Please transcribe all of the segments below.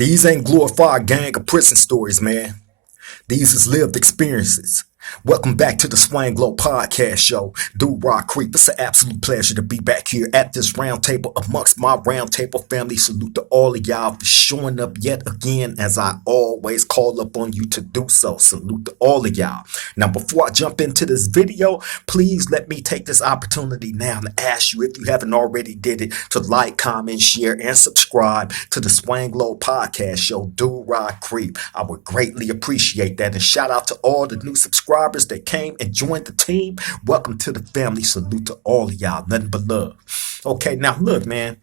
These ain't glorified gang or prison stories, man. These is lived experiences. Welcome back to the Swang Glow Podcast Show. Dude Rock Creep, it's an absolute pleasure to be back here at this round table amongst my round table family. Salute to all of y'all for showing up yet again, as I always call up on you to do so. Salute to all of y'all. Now, before I jump into this video, please let me take this opportunity now to ask you, if you haven't already did it, to like, comment, share, and subscribe to the Swang Glow Podcast Show. Dude Rock Creep, I would greatly appreciate that. And shout out to all the new subscribers that came and joined the team. Welcome to the family. Salute to all of y'all. Nothing but love. Okay, now look, man.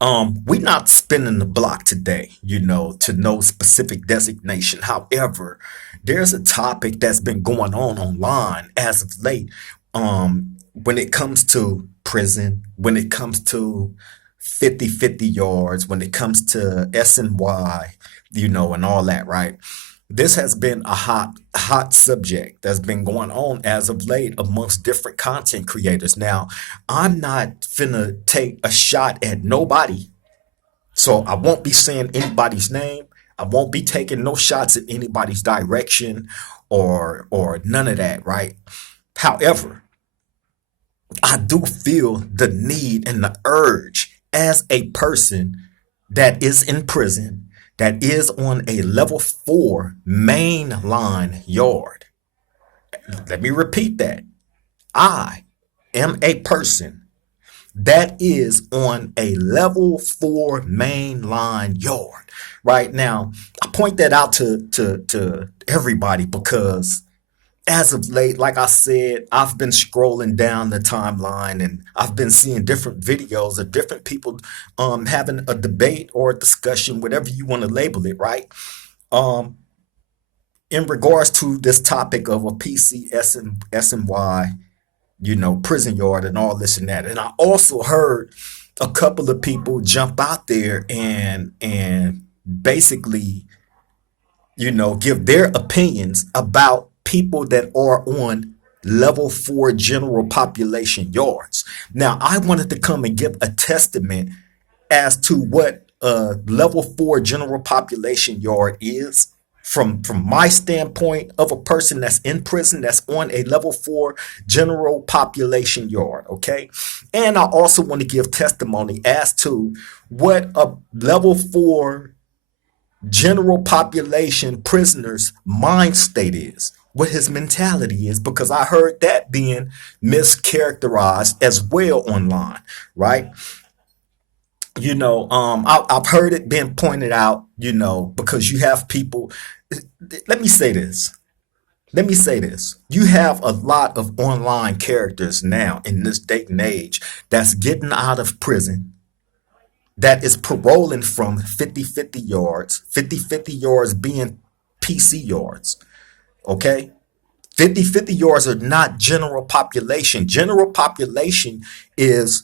We're not spinning the block today, to no specific designation. However, there's a topic that's been going on online as of late. When it comes to prison, when it comes to 50-50 yards, when it comes to S&Y, and all that, right? This has been a hot subject that's been going on as of late amongst different content creators. Now, I'm not finna take a shot at nobody, so I won't be saying anybody's name. I won't be taking no shots at anybody's direction or none of that, right? However, I do feel the need and the urge as a person that is in prison, that is on a level 4 mainline yard. Let me repeat that. I am a person that is on a level 4 mainline yard. Right now, I point that out to everybody because as of late, like I said, I've been scrolling down the timeline and I've been seeing different videos of different people having a debate or a discussion, whatever you want to label it, right? In regards to this topic of a PCS and SNY, prison yard and all this and that. And I also heard a couple of people jump out there and basically, give their opinions about people that are on level 4 general population yards. Now, I wanted to come and give a testament as to what a level 4 general population yard is from my standpoint of a person that's in prison that's on a level 4 general population yard, okay? And I also want to give testimony as to what a level 4 general population prisoner's mind state is, what his mentality is, because I heard that being mischaracterized as well online, right? I've heard it being pointed out, because you have people. Let me say this. You have a lot of online characters now in this day and age that's getting out of prison, that is paroling from 50-50 yards, 50-50 yards being PC yards. Okay, 50-50 yards are not general population. General population is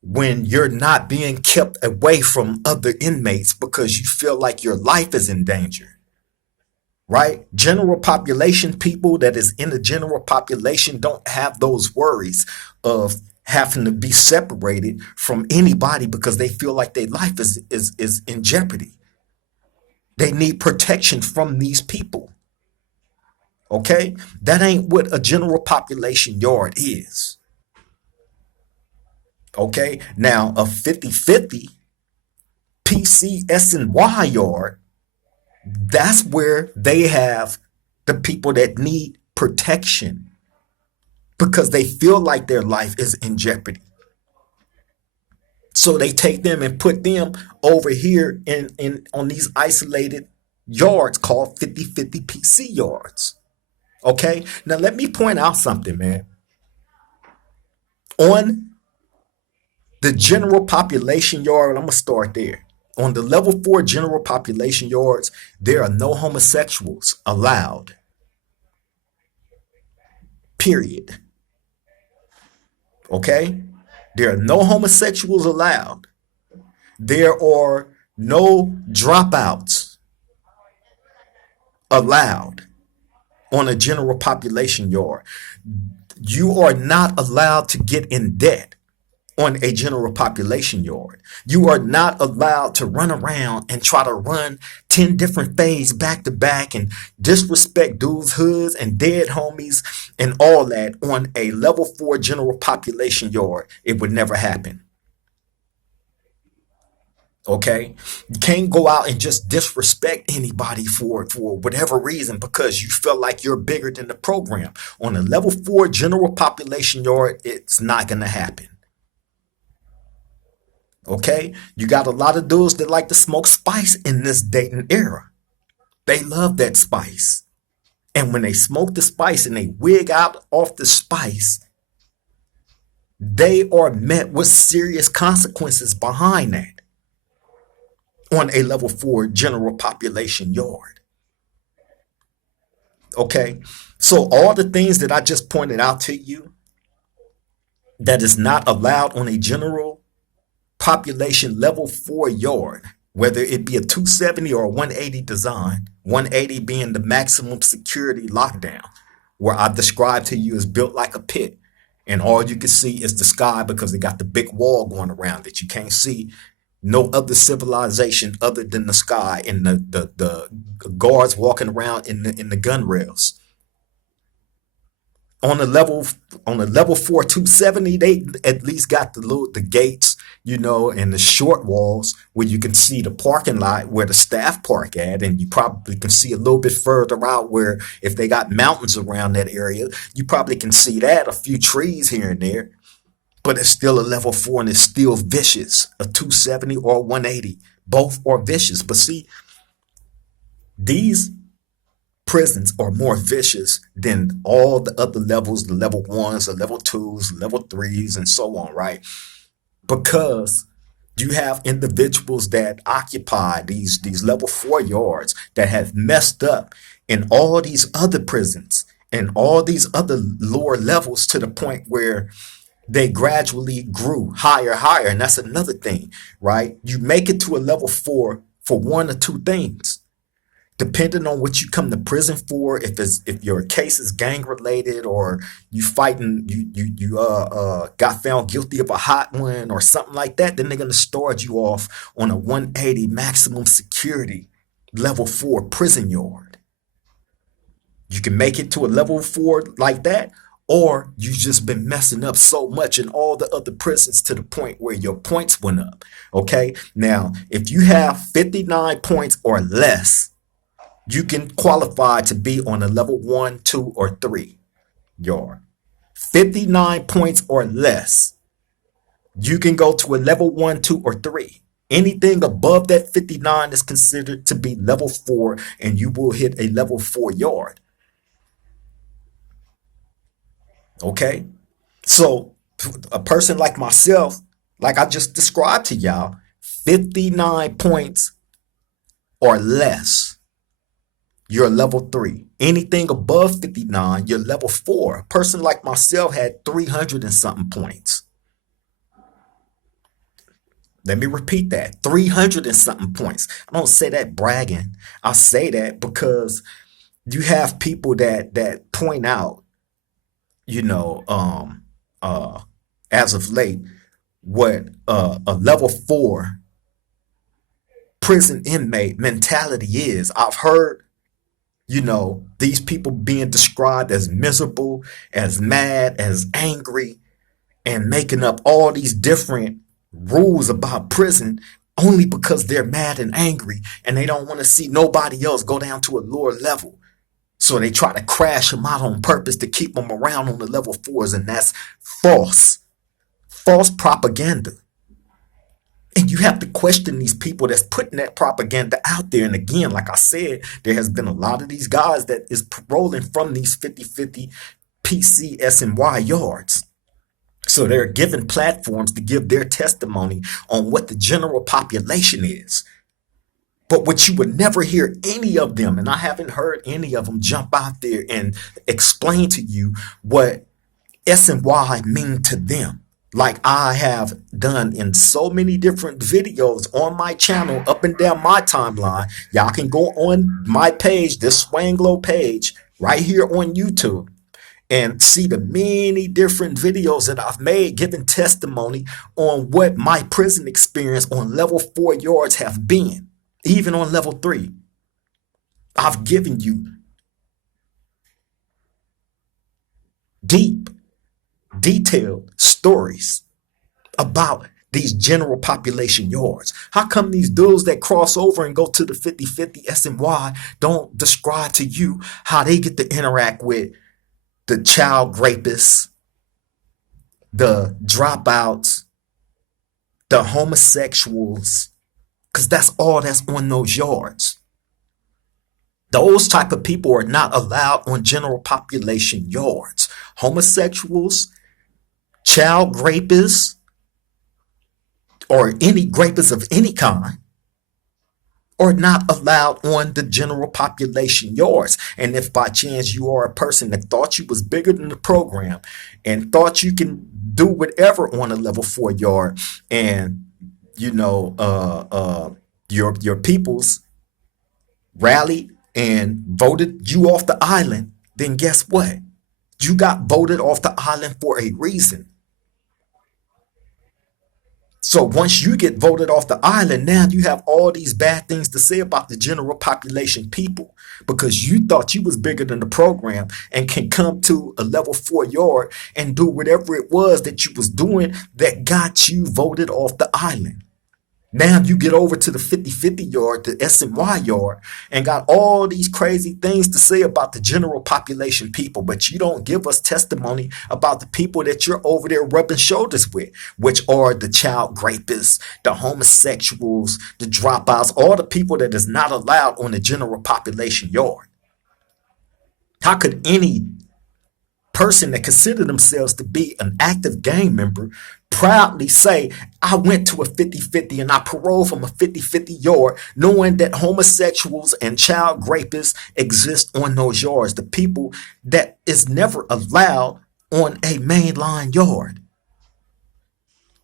when you're not being kept away from other inmates because you feel like your life is in danger, right? General population people that is in the general population don't have those worries of having to be separated from anybody because they feel like their life is in jeopardy. They need protection from these people. Okay, that ain't what a general population yard is. Okay, now a 50-50 PCS and Y yard, that's where they have the people that need protection because they feel like their life is in jeopardy. So they take them and put them over here in on these isolated yards called 50-50 PC yards. Okay, now let me point out something, man. On the general population yard, I'm going to start there. On the level 4 general population yards, there are no homosexuals allowed. Period. Okay? There are no homosexuals allowed. There are no dropouts allowed on a general population yard. You are not allowed to get in debt. on a general population yard. You are not allowed to run around and try to run 10 different fades back to back and disrespect dudes, hoods, and dead homies and all that on a level 4 general population yard. It would never happen. Okay, you can't go out and just disrespect anybody for whatever reason because you feel like you're bigger than the program. On a level 4 general population yard, it's not going to happen. Okay, you got a lot of dudes that like to smoke spice in this dating era. They love that spice. And when they smoke the spice and they wig out off the spice, they are met with serious consequences behind that on a level 4 general population yard. Okay, so all the things that I just pointed out to you that is not allowed on a general population level 4 yard, whether it be a 270 or a 180 design, 180 being the maximum security lockdown, where I described to you is built like a pit. And all you can see is the sky because they got the big wall going around that you can't see no other civilization other than the sky and the guards walking around in the gun rails. On the level on the level 4 270, they at least got the gates, and the short walls where you can see the parking lot where the staff park at, and you probably can see a little bit further out where if they got mountains around that area, you probably can see that, a few trees here and there. But it's still a level 4 and it's still vicious. A 270 or 180, both are vicious. But see, these prisons are more vicious than all the other levels, the level 1s, the level 2s, level 3s, and so on, right? Because you have individuals that occupy these level 4 yards that have messed up in all these other prisons and all these other lower levels to the point where they gradually grew higher. And that's another thing, right? You make it to a level 4 for one or two things. Depending on what you come to prison for, if your case is gang related or you got found guilty of a hot one or something like that, then they're gonna start you off on a 180 maximum security level 4 prison yard. You can make it to a level 4 like that, or you've just been messing up so much in all the other prisons to the point where your points went up. Okay, now if you have 59 points or less, you can qualify to be on a level 1, 2, or 3 yard. 59 points or less, you can go to a level 1, 2, or 3. Anything above that 59 is considered to be level 4, and you will hit a level 4 yard. Okay? So, a person like myself, like I just described to y'all, 59 points or less, you're level 3. Anything above 59, you're level 4. A person like myself had 300 and something points. Let me repeat that. 300 and something points. I don't say that bragging. I say that because you have people that point out, as of late, what a level 4 prison inmate mentality is. I've heard these people being described as miserable, as mad, as angry, and making up all these different rules about prison only because they're mad and angry and they don't want to see nobody else go down to a lower level. So they try to crash them out on purpose to keep them around on the level 4s, and that's false propaganda. And you have to question these people that's putting that propaganda out there. And again, like I said, there has been a lot of these guys that is paroling from these 50-50 PC, S, and Y yards. So they're given platforms to give their testimony on what the general population is. But what you would never hear any of them, and I haven't heard any of them jump out there and explain to you what S and Y mean to them. Like I have done in so many different videos on my channel, up and down my timeline. Y'all can go on my page, this Swanglow page, right here on YouTube, and see the many different videos that I've made giving testimony on what my prison experience on level 4 yards have been, even on level 3. I've given you deep, detailed stories about these general population yards. How come these dudes that cross over and go to the 50/50 SNY don't describe to you how they get to interact with the child rapists, the dropouts, the homosexuals? Because that's all that's on those yards. Those type of people are not allowed on general population yards. Homosexuals, child rapists, or any rapists of any kind are not allowed on the general population yards. And if by chance you are a person that thought you was bigger than the program and thought you can do whatever on a level 4 yard, and your peoples rallied and voted you off the island, then guess what? You got voted off the island for a reason. So once you get voted off the island, now you have all these bad things to say about the general population people because you thought you was bigger than the program and can come to a level 4 yard and do whatever it was that you was doing that got you voted off the island. Now you get over to the 50/50 yard, the SNY yard, and got all these crazy things to say about the general population people, but you don't give us testimony about the people that you're over there rubbing shoulders with, which are the child rapists, the homosexuals, the dropouts, all the people that is not allowed on the general population yard. How could any person that consider themselves to be an active gang member proudly say, I went to a 50/50 and I paroled from a 50/50 yard, knowing that homosexuals and child rapists exist on those yards, the people that is never allowed on a mainline yard?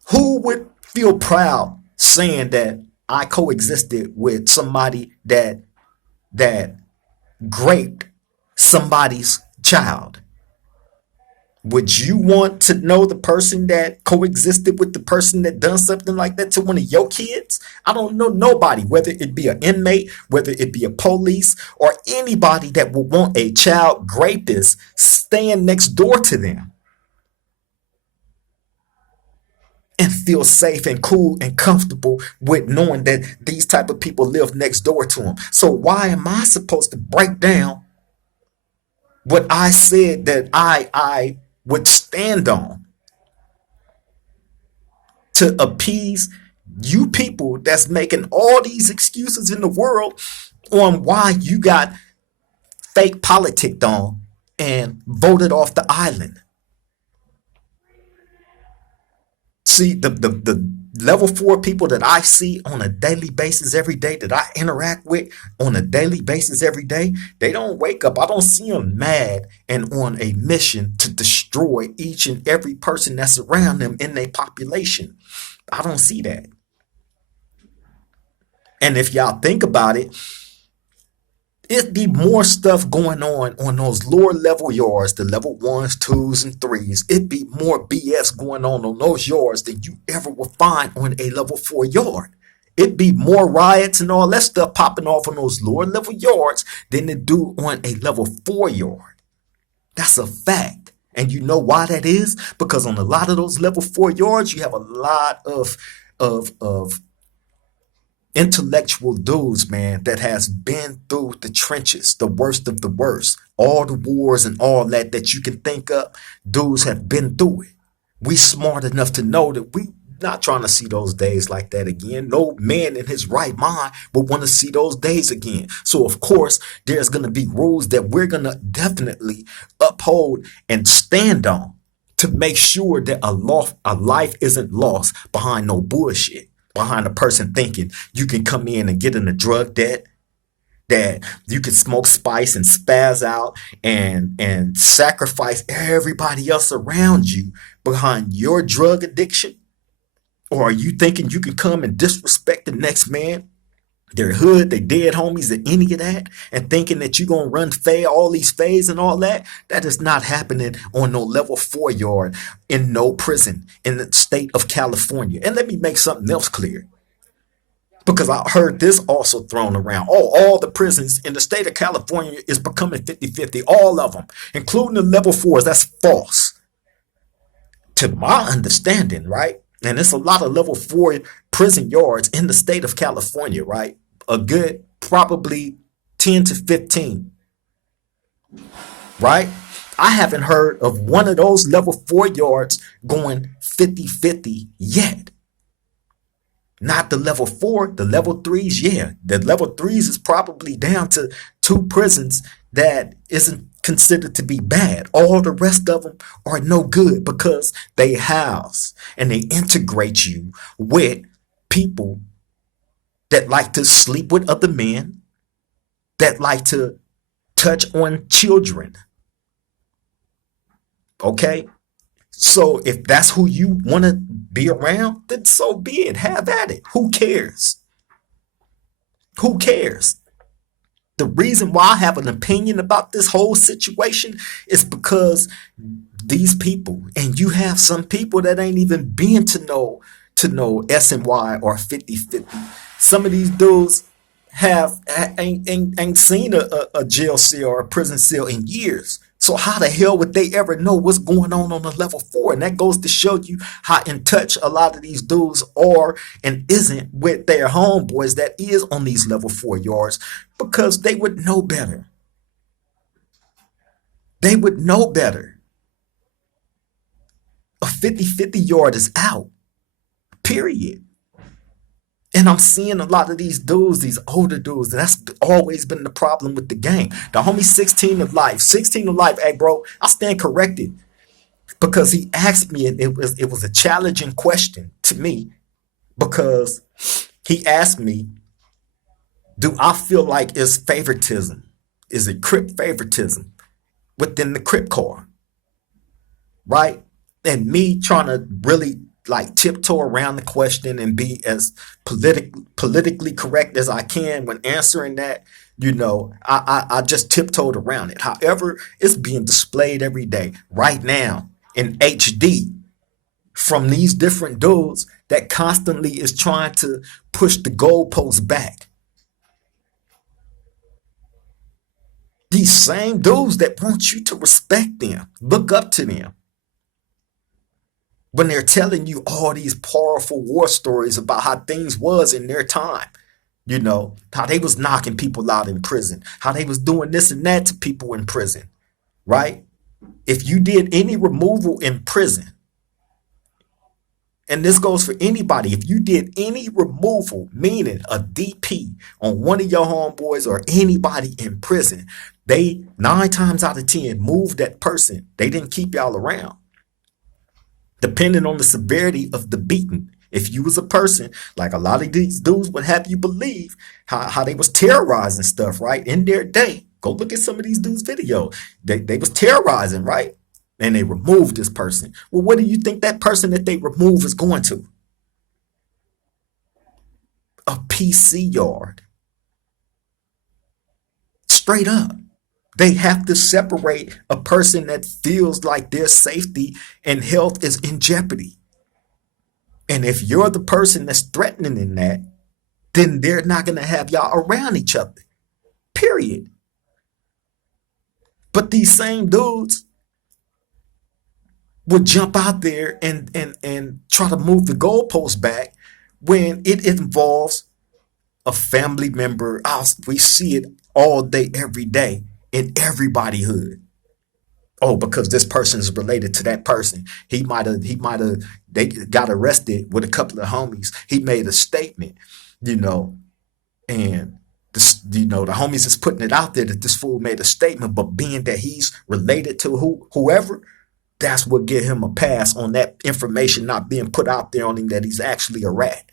Who would feel proud saying that I coexisted with somebody that raped somebody's child? Would you want to know the person that coexisted with the person that done something like that to one of your kids? I don't know nobody, whether it be an inmate, whether it be a police, or anybody that would want a child rapist stand next door to them and feel safe and cool and comfortable with knowing that these type of people live next door to them. So why am I supposed to break down what I said that I would stand on to appease you people that's making all these excuses in the world on why you got fake Politic'd on and voted off the island? See, the level 4 people that I see on a daily basis every day, that I interact with on a daily basis every day, they don't wake up. I don't see them mad and on a mission to destroy each and every person that's around them in their population. I don't see that. And if y'all think about it, it'd be more stuff going on those lower level yards, the level 1s, 2s, and 3s. It'd be more BS going on those yards than you ever will find on a level 4 yard. It'd be more riots and all that stuff popping off on those lower level yards than it do on a level 4 yard. That's a fact. And you know why that is? Because on a lot of those level 4 yards, you have a lot of intellectual dudes, man, that has been through the trenches, the worst of the worst, all the wars and all that you can think of. Dudes have been through it. We smart enough to know that we not trying to see those days like that again. No man in his right mind would want to see those days again. So of course there's going to be rules that we're going to definitely uphold and stand on to make sure that a life isn't lost behind no bullshit. Behind a person thinking you can come in and get in a drug debt, that you can smoke spice and spaz out and sacrifice everybody else around you behind your drug addiction? Or are you thinking you can come and disrespect the next man their hood, their dead homies, or any of that, and thinking that you're gonna run all these fades and all that. That is not happening on no level 4 yard in no prison in the state of California. And let me make something else clear, because I heard this also thrown around. Oh, all the prisons in the state of California is becoming 50-50, all of them, including the level 4s. That's false. To my understanding, right? And it's a lot of level 4 prison yards in the state of California, right? A good probably 10 to 15, right? I haven't heard of one of those level 4 yards going 50-50 yet. Not the level 4, the level 3s, yeah. The level 3s is probably down to 2 prisons that isn't considered to be bad. All the rest of them are no good because they house and they integrate you with people that like to sleep with other men, that like to touch on children. Okay? So if that's who you want to be around, then so be it. Have at it. Who cares? Who cares? The reason why I have an opinion about this whole situation is because these people, and you have some people that ain't even been to know SNY or 50-50. Some of these dudes ain't seen a jail cell or a prison cell in years. So how the hell would they ever know what's going on the level 4? And that goes to show you how in touch a lot of these dudes are and isn't with their homeboys that is on these level 4 yards, because they would know better. They would know better. A 50-50 yard is out, period. And I'm seeing a lot of these dudes, these older dudes, and that's always been the problem with the game. The homie 16 of life, 16 of life, hey bro, I stand corrected, because he asked me, and it was a challenging question to me, because he asked me, do I feel like it's favoritism? Is it Crip favoritism within the Crip core? Right? And me trying to really like tiptoe around the question and be as politically correct as I can when answering that, I just tiptoed around it. However, it's being displayed every day right now in HD from these different dudes that constantly is trying to push the goalposts back. These same dudes that want you to respect them, look up to them, when they're telling you all these powerful war stories about how things was in their time, how they was knocking people out in prison, how they was doing this and that to people in prison, right? If you did any removal in prison, and this goes for anybody, if you did any removal, meaning a DP on one of your homeboys or anybody in prison, they 9 times out of 10 moved that person. They didn't keep y'all around. Depending on the severity of the beating. If you was a person, like a lot of these dudes would have you believe how they was terrorizing stuff, right? In their day. Go look at some of these dudes' videos. They was terrorizing, right? And they removed this person. Well, what do you think that person that they remove is going to? A PC yard. Straight up. They have to separate a person that feels like their safety and health is in jeopardy. And if you're the person that's threatening in that, then they're not going to have y'all around each other. Period. But these same dudes would jump out there and try to move the goalposts back when it involves a family member. We see it all day, every day. In everybody hood. Oh, because this person is related to that person. He might have, they got arrested with a couple of homies. He made a statement, and the homies is putting it out there that this fool made a statement, but being that he's related to whoever, that's what give him a pass on that information not being put out there on him that he's actually a rat.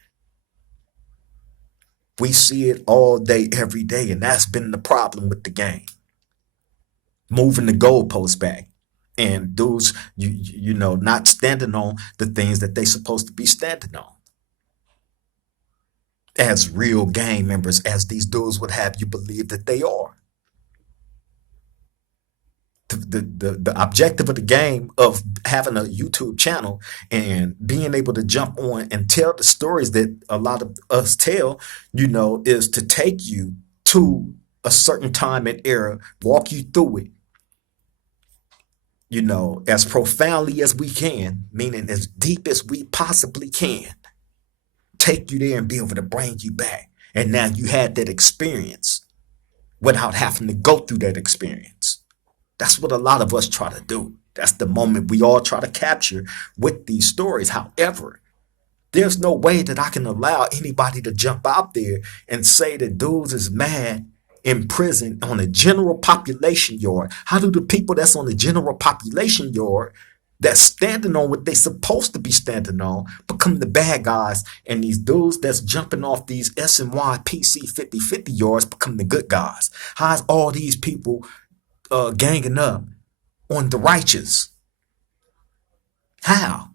We see it all day, every day, and that's been the problem with the game. Moving the goalposts back, and dudes, not standing on the things that they supposed to be standing on. as real gang members as these dudes would have you believe that they are. The objective of the game of having a YouTube channel and being able to jump on and tell the stories that a lot of us tell, is to take you to a certain time and era, walk you through it, as profoundly as we can, meaning as deep as we possibly can, take you there and be able to bring you back. And now you had that experience without having to go through that experience. That's what a lot of us try to do. That's the moment we all try to capture with these stories. However, there's no way that I can allow anybody to jump out there and say that dudes is mad in prison on a general population yard. How do the people that's on the general population yard that's standing on what they supposed to be standing on become the bad guys, and these dudes that's jumping off these SNY PC 50/50 yards become the good guys? How's all these people ganging up on the righteous? How?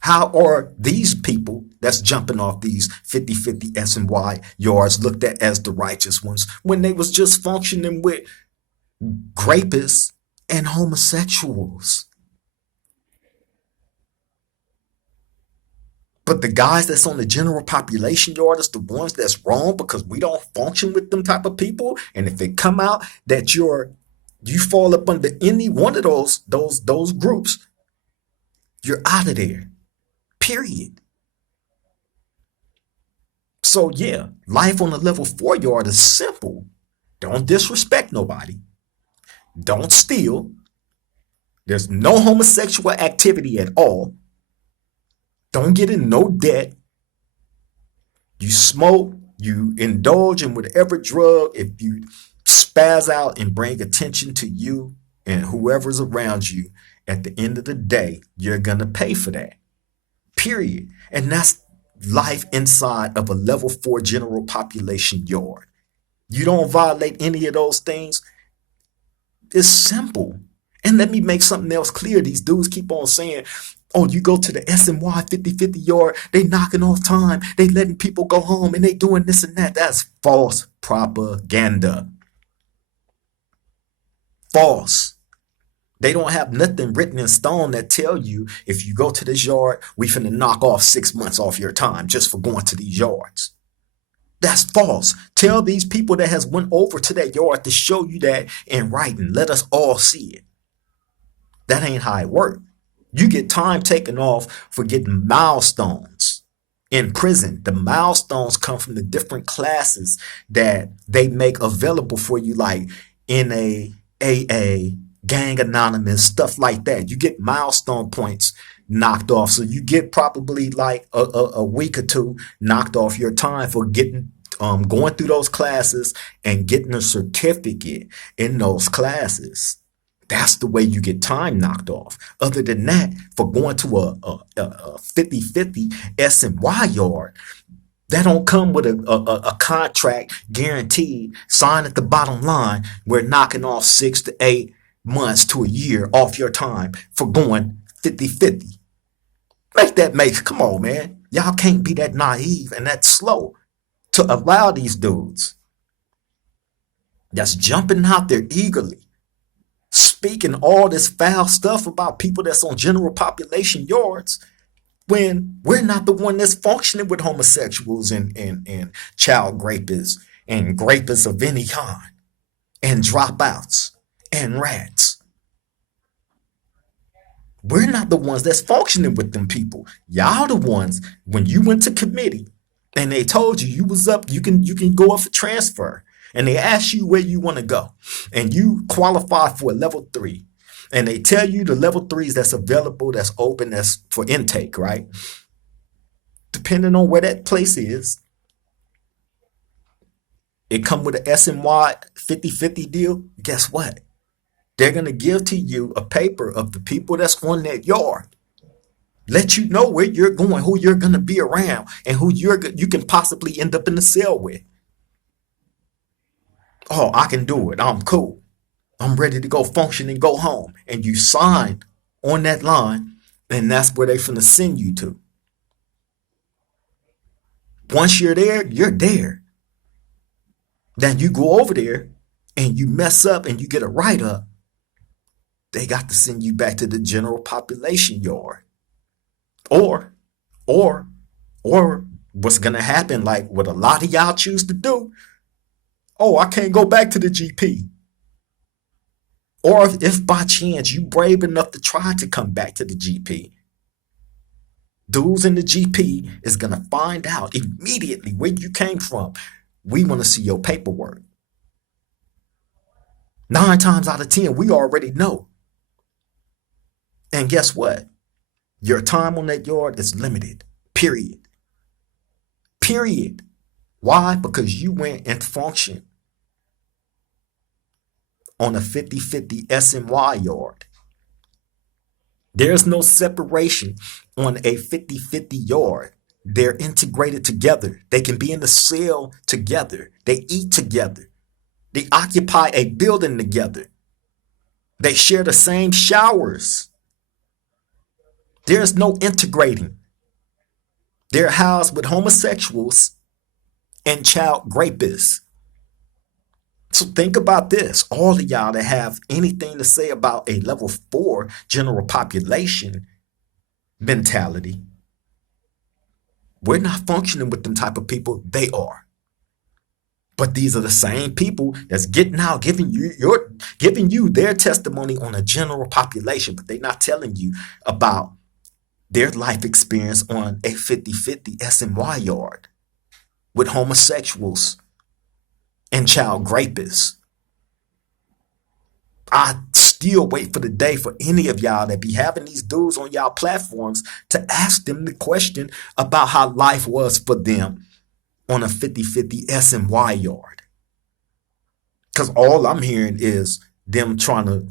How are these people that's jumping off these 50/50 SNY yards looked at as the righteous ones when they was just functioning with rapists and homosexuals? But the guys that's on the general population yard is the ones that's wrong because we don't function with them type of people. And if it come out that you fall up under any one of those groups, you're out of there. Period. So yeah, life on the level 4 yard is simple. Don't disrespect nobody. Don't steal. There's no homosexual activity at all. Don't get in no debt. You smoke, you indulge in whatever drug. If you spaz out and bring attention to you and whoever's around you, at the end of the day, you're going to pay for that. Period. And that's life inside of a level 4 general population yard. You don't violate any of those things. It's simple. And let me make something else clear. These dudes keep on saying, oh, you go to the SNY 50/50 yard, they knocking off time, they letting people go home, and they doing this and that. That's false propaganda. False. They don't have nothing written in stone that tell you if you go to this yard, we finna knock off 6 months off your time just for going to these yards. That's false. Tell these people that has went over to that yard to show you that in writing. Let us all see it. That ain't how it works. You get time taken off for getting milestones in prison. The milestones come from the different classes that they make available for you, like NA, AA, Gang Anonymous, stuff like that. You get milestone points knocked off. So you get probably like a week or two knocked off your time for getting going through those classes and getting a certificate in those classes. That's the way you get time knocked off. Other than that, for going to a 50/50 SNY yard, that don't come with a contract guaranteed signed at the bottom line. We're knocking off 6 to 8 months to a year off your time for going 50/50. Come on, man. Y'all can't be that naive and that slow to allow these dudes that's jumping out there eagerly, speaking all this foul stuff about people that's on general population yards, when we're not the one that's functioning with homosexuals and child rapists and rapists of any kind and dropouts and rats. We're not the ones that's functioning with them people. Y'all the ones, when you went to committee and they told you you was up, you can go up for transfer, and they ask you where you want to go, and you qualify for a level 3, and they tell you the level 3s that's available, that's open, that's for intake, right? Depending on where that place is, it come with an SNY 50/50 deal. Guess what? They're going to give to you a paper of the people that's on that yard. Let you know where you're going, who you're going to be around, and who you can possibly end up in the cell with. Oh, I can do it. I'm cool. I'm ready to go function and go home. And you sign on that line, and that's where they finna send you to. Once you're there, you're there. Then you go over there and you mess up and you get a write-up, they got to send you back to the general population yard. Or, or, or what's gonna happen, like what a lot of y'all choose to do, oh, I can't go back to the GP. Or if by chance you brave enough to try to come back to the GP, dudes in the GP is gonna find out immediately where you came from. We want to see your paperwork. 9 times out of 10, we already know. And guess what? Your time on that yard is limited. Period. Period. Why? Because you went and functioned on a 50-50 SMY yard. There's no separation on a 50-50 yard. They're integrated together. They can be in the cell together. They eat together. They occupy a building together. They share the same showers. There's no integrating. They're housed with homosexuals and child rapists. So think about this. All of y'all that have anything to say about a level 4 general population mentality, we're not functioning with them type of people. They are. But these are the same people that's getting out, giving you their testimony on a general population, but they're not telling you about their life experience on a 50-50 SMY yard with homosexuals and child rapists. I still wait for the day for any of y'all that be having these dudes on y'all platforms to ask them the question about how life was for them on a 50-50 SMY yard. Because all I'm hearing is them trying to,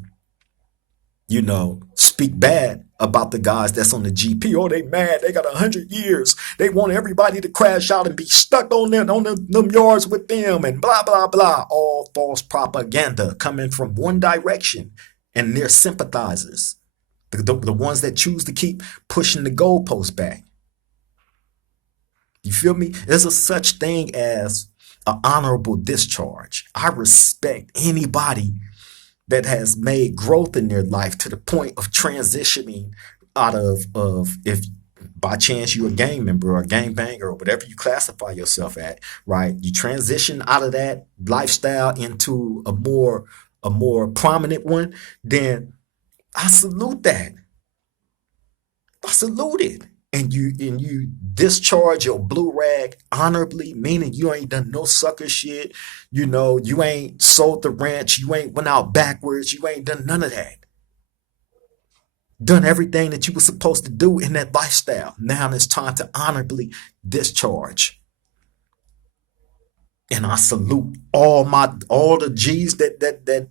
speak bad about the guys that's on the GP. Oh, they mad. They got 100 years. They want everybody to crash out and be stuck on them yards with them and blah, blah, blah. All false propaganda coming from one direction. And their sympathizers, the ones that choose to keep pushing the goalposts back. You feel me? There's a such thing as an honorable discharge. I respect anybody that has made growth in their life to the point of transitioning out of if by chance you're a gang member or a gang banger or whatever you classify yourself at, right? You transition out of that lifestyle into a more prominent one, then I salute that. I salute it. And you discharge your blue rag honorably, meaning you ain't done no sucker shit. You ain't sold the ranch. You ain't went out backwards. You ain't done none of that. Done everything that you were supposed to do in that lifestyle. Now it's time to honorably discharge. And I salute all the G's that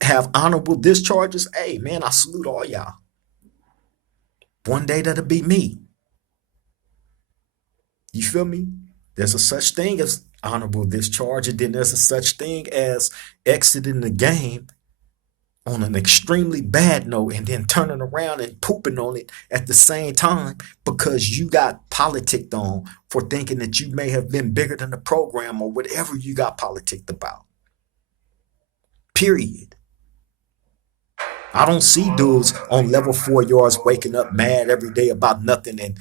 have honorable discharges. Hey man, I salute all y'all. One day that'll be me. You feel me? There's a such thing as honorable discharge, and then there's a such thing as exiting the game on an extremely bad note and then turning around and pooping on it at the same time because you got politicked on for thinking that you may have been bigger than the program or whatever you got politicked about. Period. I don't see dudes on level 4 yards waking up mad every day about nothing and,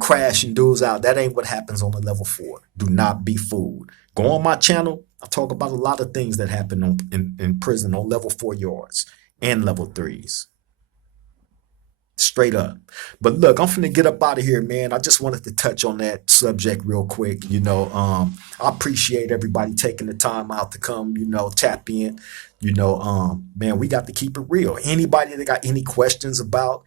crashing dudes out. That ain't what happens on a level 4. Do not be fooled. Go on my channel. I talk about a lot of things that happen in prison on level 4 yards and level 3s. Straight up. But look, I'm finna get up out of here, man. I just wanted to touch on that subject real quick. I appreciate everybody taking the time out to come, tap in. Man, we got to keep it real. Anybody that got any questions about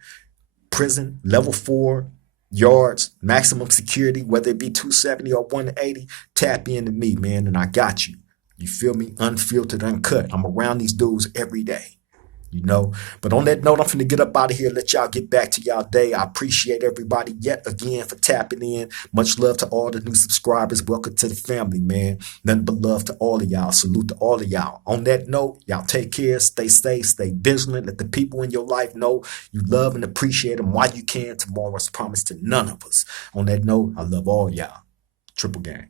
prison, level 4 yards, maximum security, whether it be 270 or 180, tap into me, man, and I got you. You feel me? Unfiltered, uncut. I'm around these dudes every day. you know. But on that note, I'm finna get up out of here, let y'all get back to y'all day. I appreciate everybody yet again for tapping in. Much love to all the new subscribers. Welcome to the family, man. Nothing but love to all of y'all. Salute to all of y'all. On that note, y'all take care, stay safe, stay vigilant. Let the people in your life know you love and appreciate them while you can. Tomorrow's promised to none of us. On that note, I love all y'all. Triple gang.